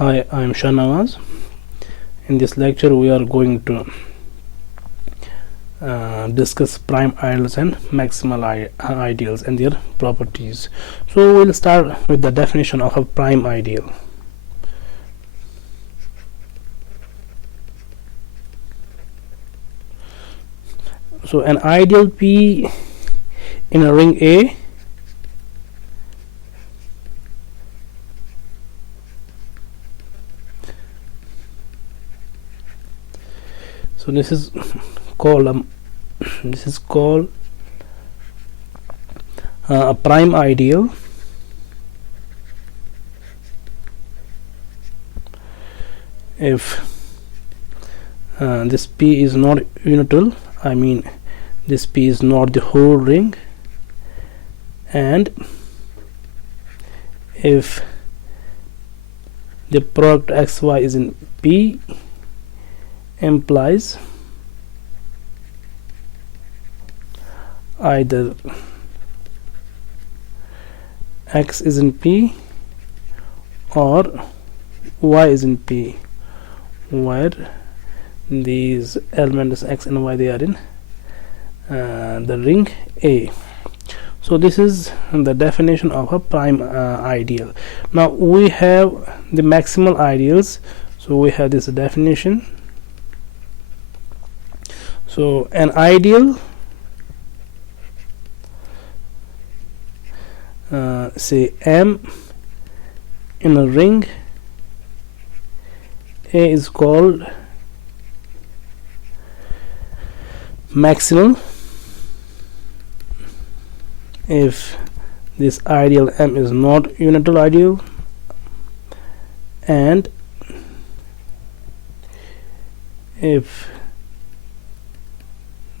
Hi, I am Shanawaz. In this lecture we are going to discuss prime ideals and maximal ideals and their properties. So we'll start with the definition of a prime ideal. So an ideal P in a ring A so this is called a prime ideal if this P is not unital. I mean this P is not the whole ring, and if the product xy is in P implies either x is in P or y is in P, where these elements x and y, they are in the ring A. So this is the definition of a prime ideal. Now we have the maximal ideals. So we have this definition. So an ideal, say M in a ring A, is called maximal if this ideal M is not unital ideal, and if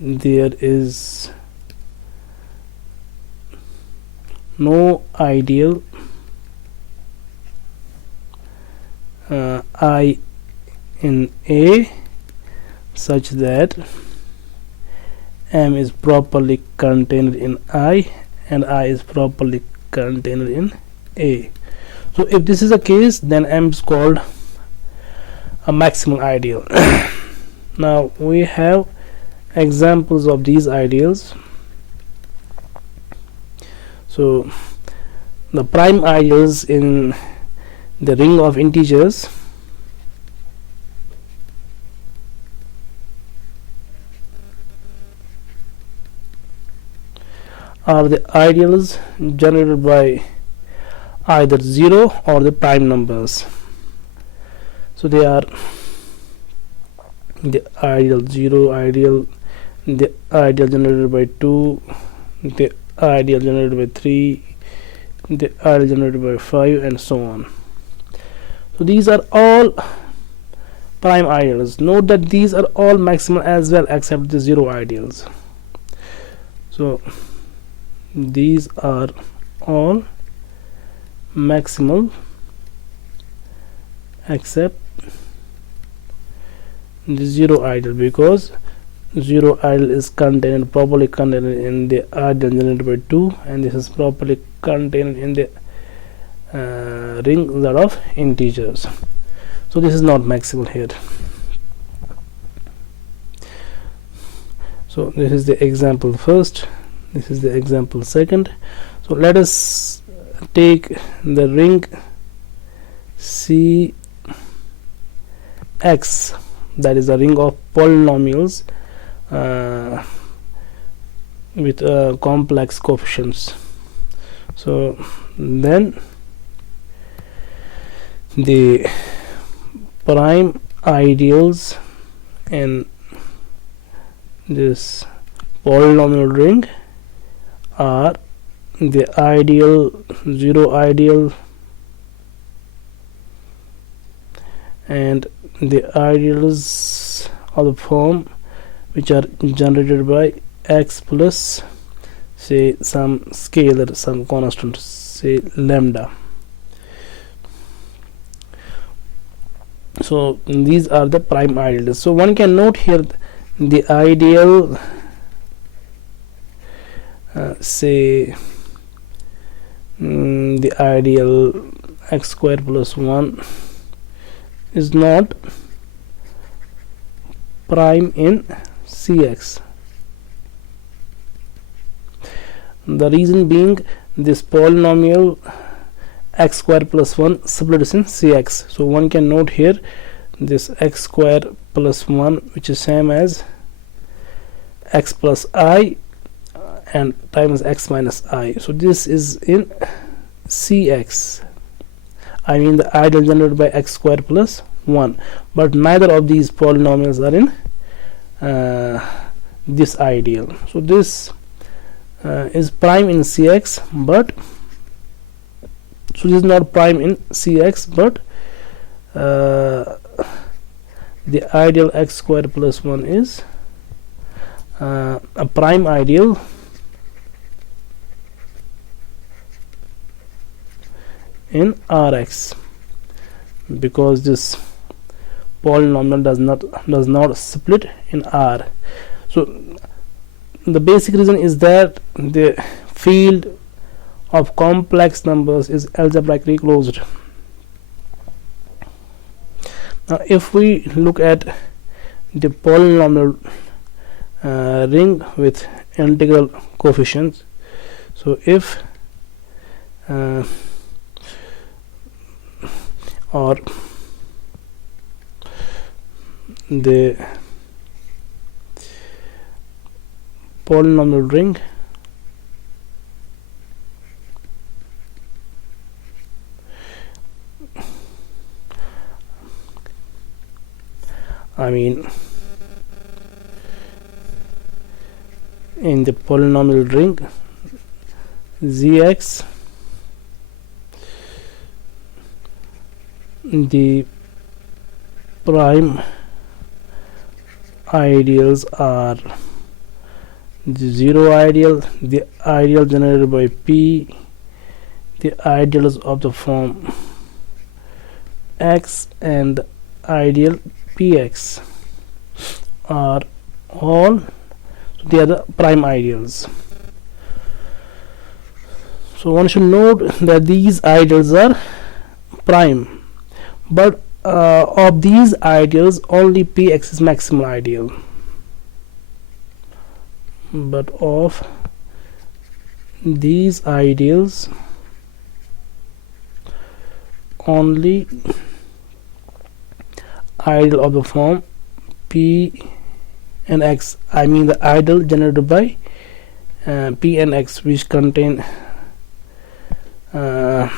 there is no ideal I in A such that M is properly contained in I and I is properly contained in A. So if this is the case, then M is called a maximal ideal. Now we have examples of these ideals. So the prime ideals in the ring of integers are the ideals generated by either 0 or the prime numbers. So they are the ideal 0, the ideal generated by 2, the ideal generated by 3, the ideal generated by 5, and so on. So these are all prime ideals. Note that these are all maximal as well except the 0 ideals. So these are all maximal except the 0 ideal, because 0 ideal is properly contained in the ideal generated by 2, and this is properly contained in the ring of integers. So this is not maximal here. So this is the example first, this is the example second. So let us take the ring CX, that is a ring of polynomials with complex coefficients. So then the prime ideals in this polynomial ring are the ideal 0 ideal and the ideals of the form which are generated by x plus, say, some scalar, some constant, say lambda. So these are the prime ideals. So one can note here the ideal say the ideal x square plus 1 is not prime in Cx. The reason being, this polynomial x square plus 1 splits in Cx. So one can note here this x square plus 1, which is same as x plus I and times x minus I. So this is in Cx. I mean the ideal generated by x square plus 1. But neither of these polynomials are in this ideal. So this is prime in Cx, but so this is not prime in Cx, but the ideal x square plus 1 is a prime ideal in Rx, because this polynomial does not split in R. So the basic reason is that the field of complex numbers is algebraically closed. Now if we look at the polynomial ring with integral coefficients, so if or the polynomial ring in the polynomial ring Zx, the prime ideals are the zero ideal, the ideal generated by P, the ideals of the form X, and the ideal Px are all, they are the prime ideals. So one should note that these ideals are prime, but of these ideals only Px is maximal ideal, but of these ideals only ideal of the form P and X, I mean the ideal generated by P and X, which contain the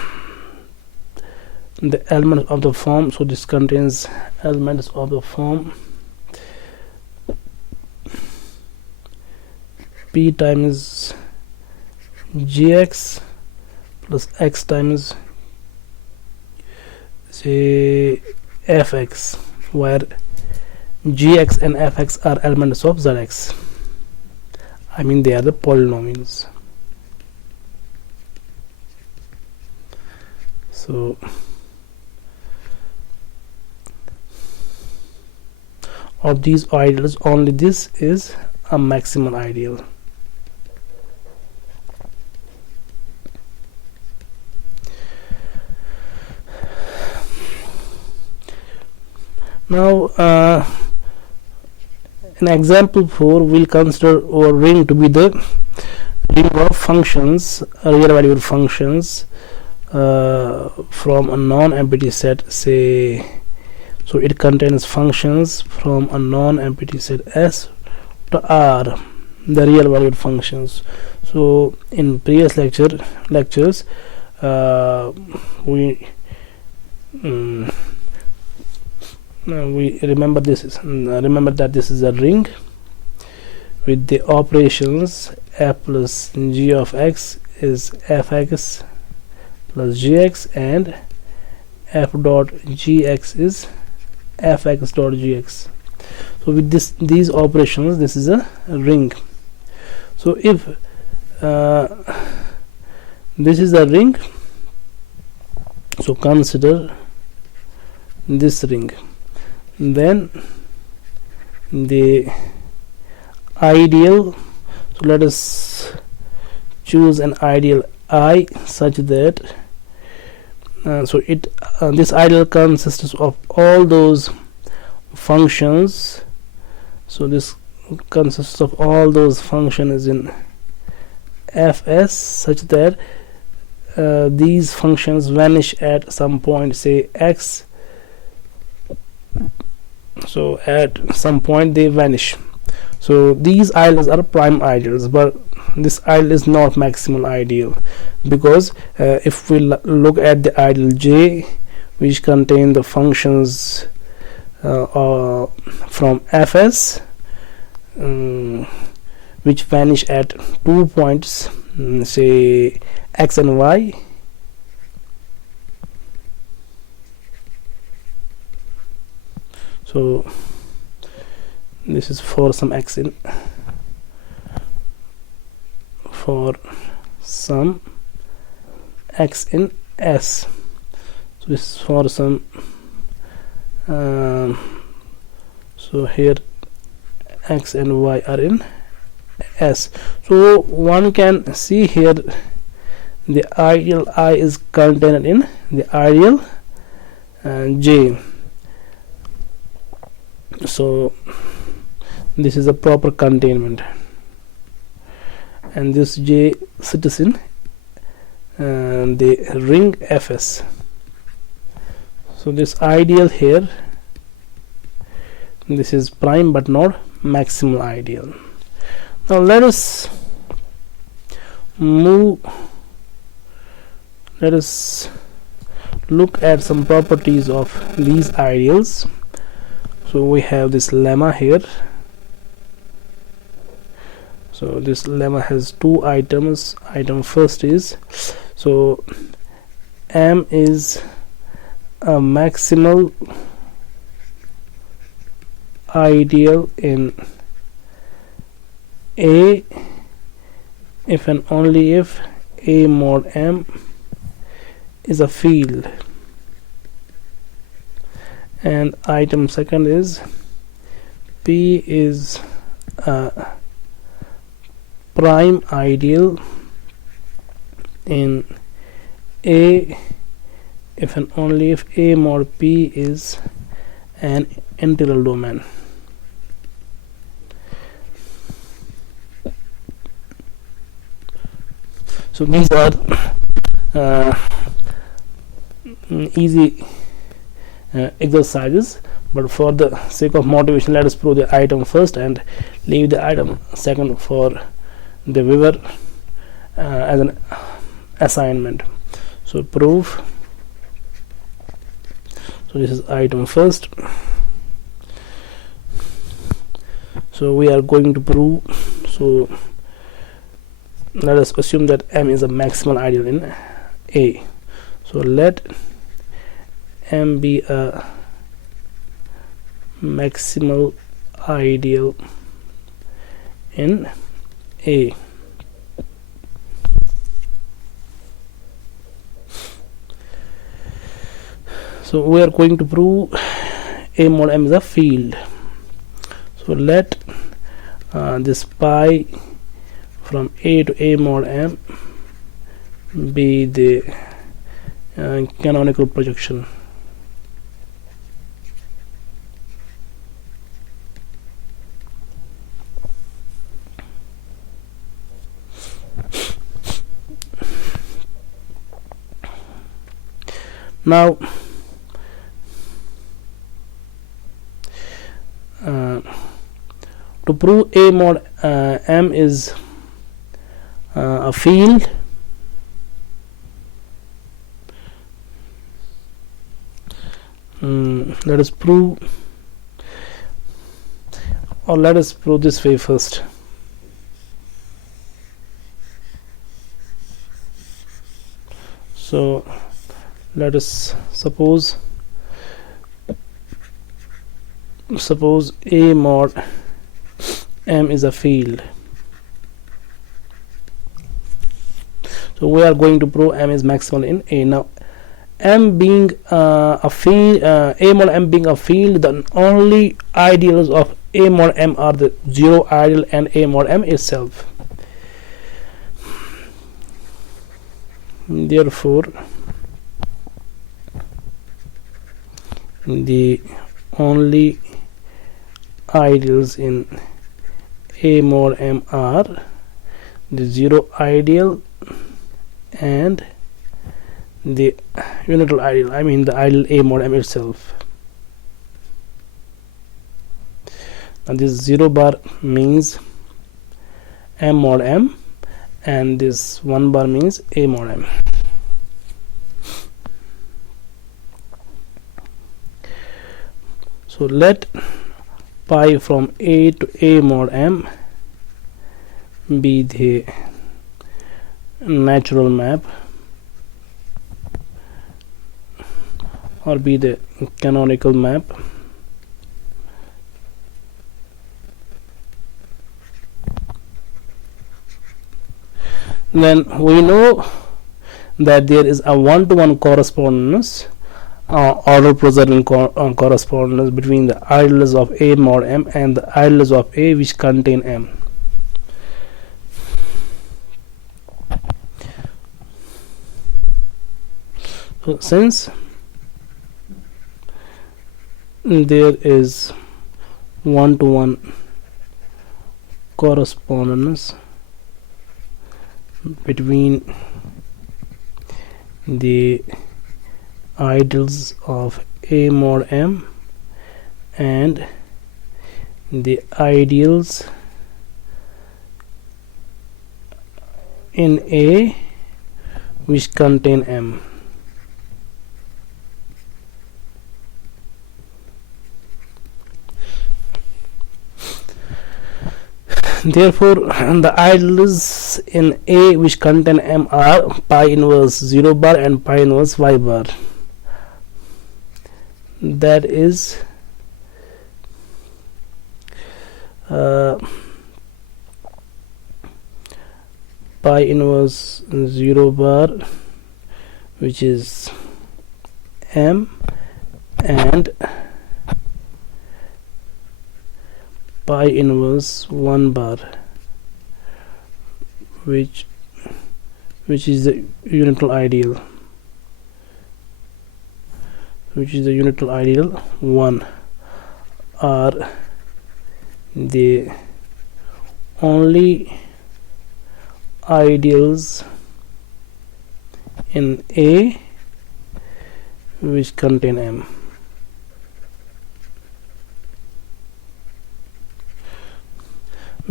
elements of the form. So this contains elements of the form P times Gx plus X times say Fx, where Gx and Fx are elements of Zx. I mean they are the polynomials. So of these ideals only this is a maximal ideal. Now in example 4 we'll consider our ring to be the ring of functions, real valued functions from a non-empty set, say, so it contains functions from a non-empty set S to R, the real valued functions. So in previous lectures we remember that this is a ring with the operations f plus g of x is fx plus gx, and f dot gx is fx dot gx. So with these operations, this is a ring. So if this is a ring, so consider this ring, then the ideal, so let us choose an ideal I such that So this ideal consists of all those functions. So this consists of all those functions in fs such that these functions vanish at some point, say x. So at some point they vanish. So these ideals are prime ideals, but this ideal is not maximal ideal, because if we look at the ideal J, which contain the functions from fs which vanish at 2 points, say x and y, so this is for some x in S. So this is for some so here x and y are in S. So one can see here the ideal I is contained in the ideal J. So this is a proper containment, and this J sits in the ring Fs. So this ideal here, this is prime but not maximal ideal. Now let us look at some properties of these ideals. So we have this lemma here. So this lemma has two items. Item first is, so M is a maximal ideal in A if and only if A mod M is a field. And item second is P is a prime ideal in A if and only if A mod P is an integral domain. So these are easy exercises, but for the sake of motivation, let us prove the item first and leave the item second for the viewer as an assignment. So prove. So this is item first. So we are going to prove. So let us assume that M is a maximal ideal in A. So let M be a maximal ideal in A. So we are going to prove A mod M is a field. So let this pi from A to A mod M be the canonical projection. Now to prove A mod M is a field, let us prove, or let us prove this way first. So let us suppose A mod M is a field. So we are going to prove M is maximal in A. Now M being a field, A mod M being a field, the only ideals of A mod M are the zero ideal and A mod M itself. Therefore the only ideals in A mod M are the zero ideal and the unital ideal, I mean the ideal A mod M itself. Now this 0 bar means M mod M and this 1 bar means A mod M. So let pi from A to A mod M be the natural map or be the canonical map. Then we know that there is a one-to-one correspondence, order preserving correspondence between the ideals of A mod M and the ideals of A which contain M. So since there is one-to-one correspondence between the ideals of A mod M and the ideals in A which contain M. Therefore, the ideals in A which contain M are pi inverse 0 bar and pi inverse y bar. That is pi inverse 0 bar, which is M, and pi inverse 1 bar, which is the unital ideal, 1, are the only ideals in A which contain M.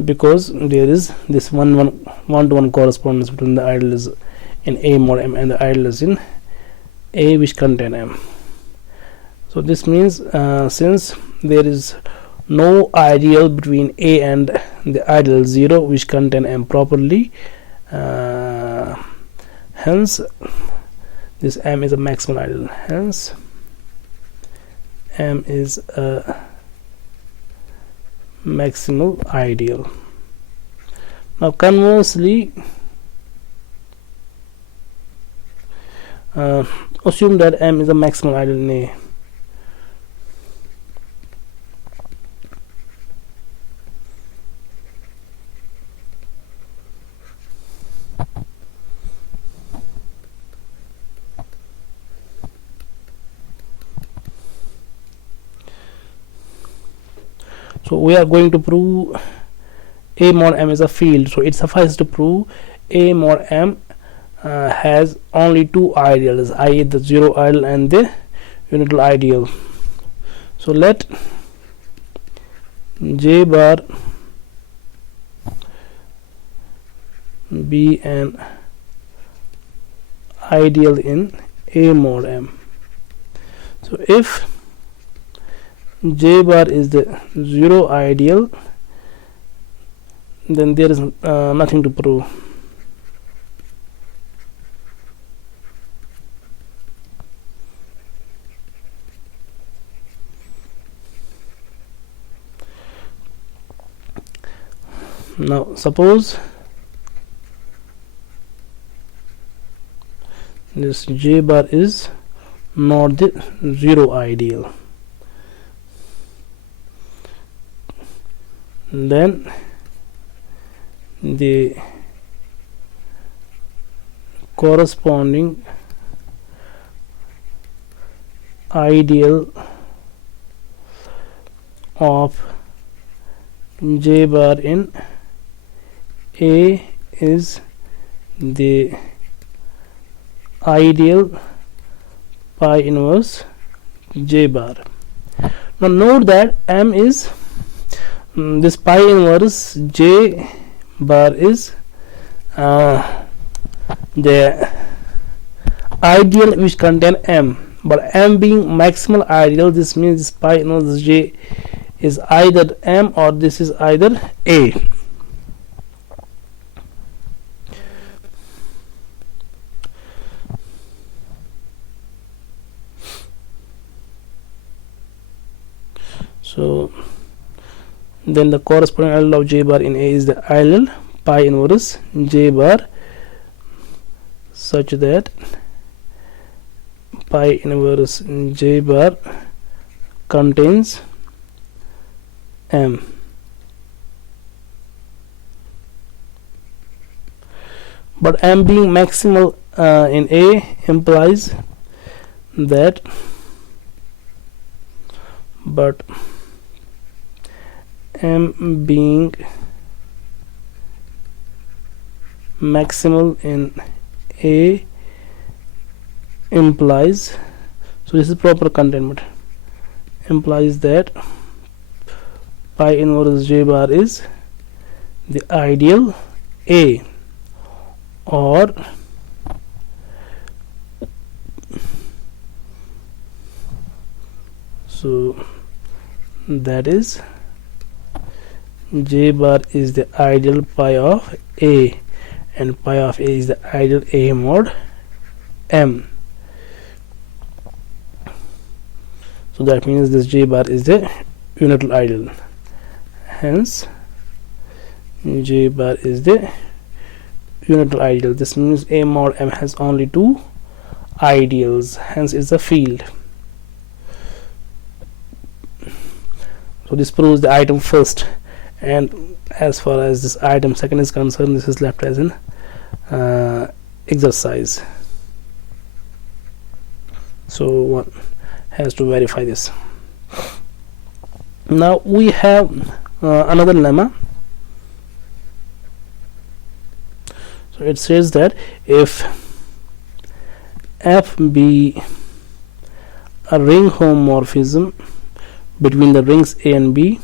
Because there is this one-to-one correspondence between the ideals in A mod M and the ideals in A which contain M. So this means since there is no ideal between A and the ideal 0 which contain M properly, hence this M is a maximal ideal, hence M is a maximal ideal. Now conversely, assume that M is a maximal ideal in A. So we are going to prove A mod M is a field. So it suffices to prove A mod M has only two ideals, i.e. the zero ideal and the unital ideal. So let J bar be an ideal in A mod M. So if J bar is the zero ideal, then there is nothing to prove. Now suppose this J bar is not the zero ideal, then the corresponding ideal of J bar in A is the ideal pi inverse J bar. Now note that M is this pi inverse J bar is the ideal which contain M, but M being maximal ideal, this means this pi inverse J is either M or this is either A. So then the corresponding ideal of J bar in A is the ideal pi inverse J bar, such that pi inverse J bar contains M. But M being maximal in A implies that, but M being maximal in A implies, so this is proper containment, implies that pi inverse J bar is the ideal A, or so that is J bar is the ideal pi of A, and pi of A is the ideal A mod M. So that means this J bar is the unital ideal, hence J bar is the unital ideal. This means A mod M has only two ideals, hence it's a field. So this proves the item first, and as far as this item second is concerned, this is left as an exercise. So one has to verify this. Now we have another lemma. So it says that if F be a ring homomorphism between the rings A and B,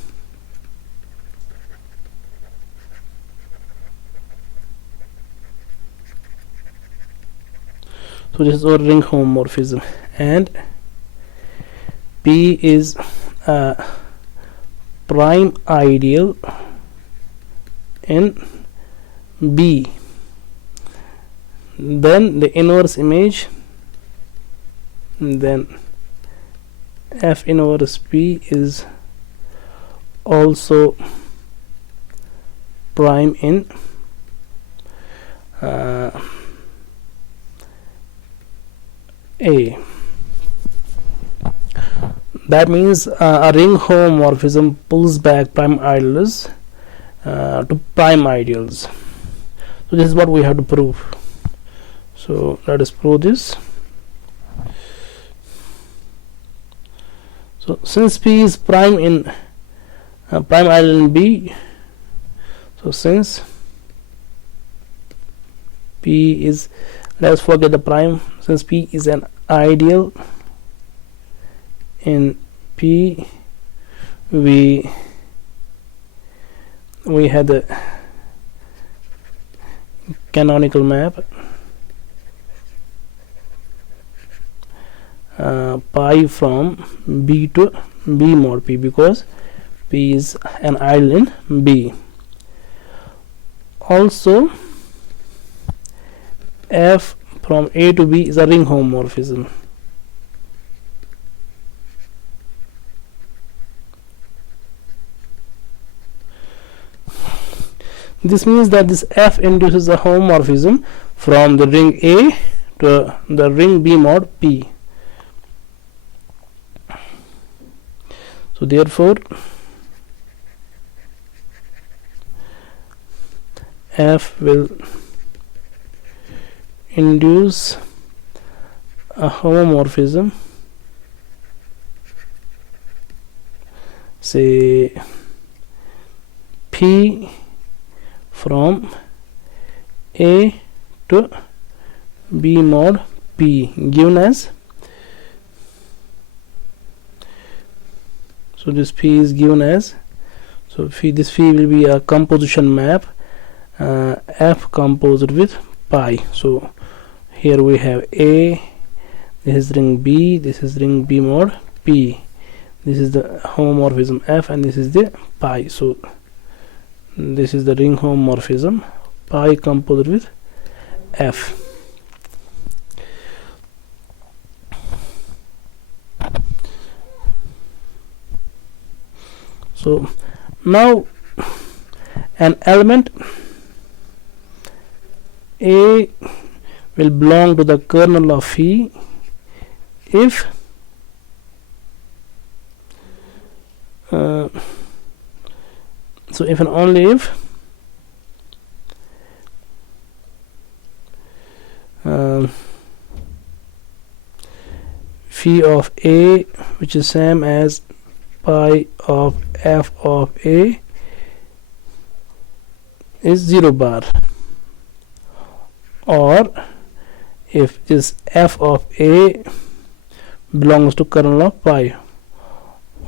so this is our ring homomorphism, and P is a prime ideal in B, then the inverse image, then F inverse P is also prime in A. That means a ring homomorphism pulls back prime ideals to prime ideals. So this is what we have to prove. So let us prove this. So since P is prime in prime ideal in B, so since P is, let's forget the prime, since P is an ideal in P, we had the canonical map pi from B to B mod P, because P is an ideal in B. Also F from A to B is a ring homomorphism. This means that this F induces a homomorphism from the ring A to the ring B mod P. So therefore F will induce a homomorphism say P from A to B mod P, given as, so this P is given as, so this phi will be a composition map, F composed with pi. So here we have A, this is ring B, this is ring B mod P, this is the homomorphism F, and this is the pi. So this is the ring homomorphism pi composed with F. So now an element A will belong to the kernel of phi if so if and only if phi of A, which is same as pi of f of A, is 0 bar, or if this f of A belongs to kernel of pi,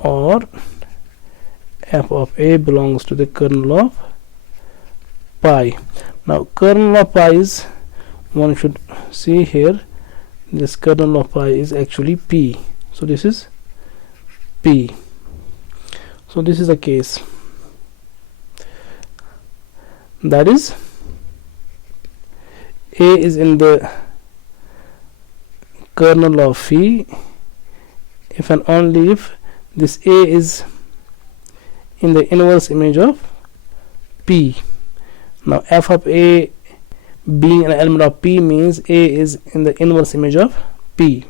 or f of A belongs to the kernel of pi. Now kernel of pi is, one should see here, this kernel of pi is actually P, so this is P. So this is the case, that is A is in the kernel of phi if and only if this A is in the inverse image of P. Now f of A being an element of P means A is in the inverse image of P.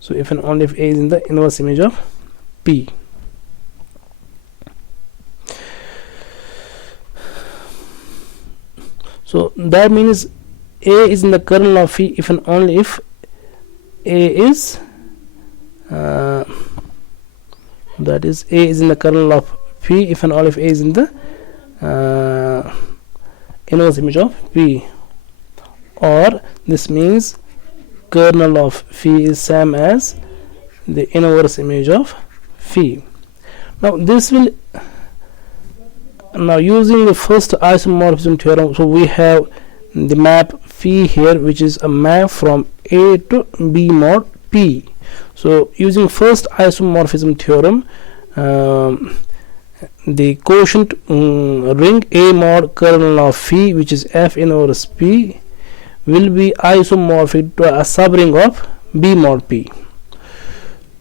So if and only if A is in the inverse image of P. So that means A is in the kernel of phi if and only if A is that is A is in the kernel of phi if and only if A is in the inverse image of P, or this means kernel of phi is same as the inverse image of phi. Now this will, now using the first isomorphism theorem, so we have the map phi here, which is a map from A to B mod P. So using first isomorphism theorem, the quotient ring A mod kernel of phi, which is F inverse P, will be isomorphic to a subring of B mod P.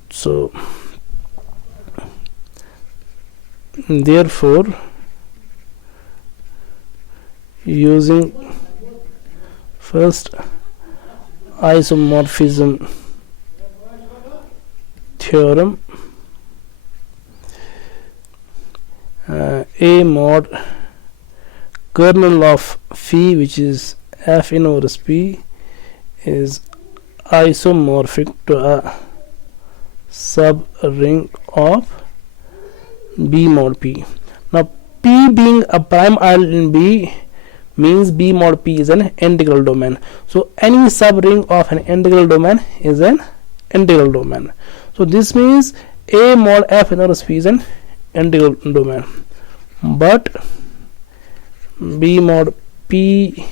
So therefore, using first isomorphism theorem, A mod kernel of phi, which is F inverse P, is isomorphic to a subring of B mod P. Now P being a prime ideal in B means B mod P is an integral domain. So any subring of an integral domain is an integral domain. So this means A mod F inverse P is an integral domain, but B mod P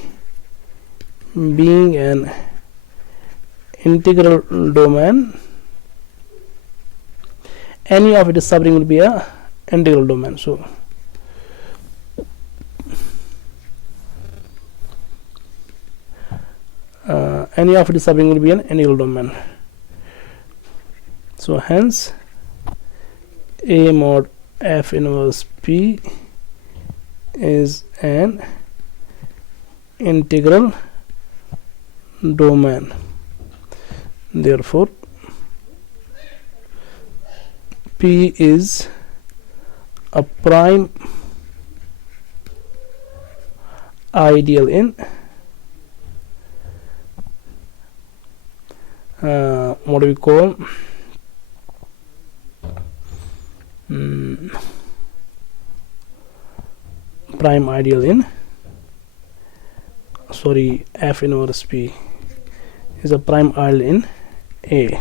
being an integral domain, any of its subring will be a integral domain. So any of its subring will be an integral domain. So hence A mod F inverse P is an integral domain. Therefore P is a prime ideal in what do we call prime ideal in F inverse P is a prime ideal in A.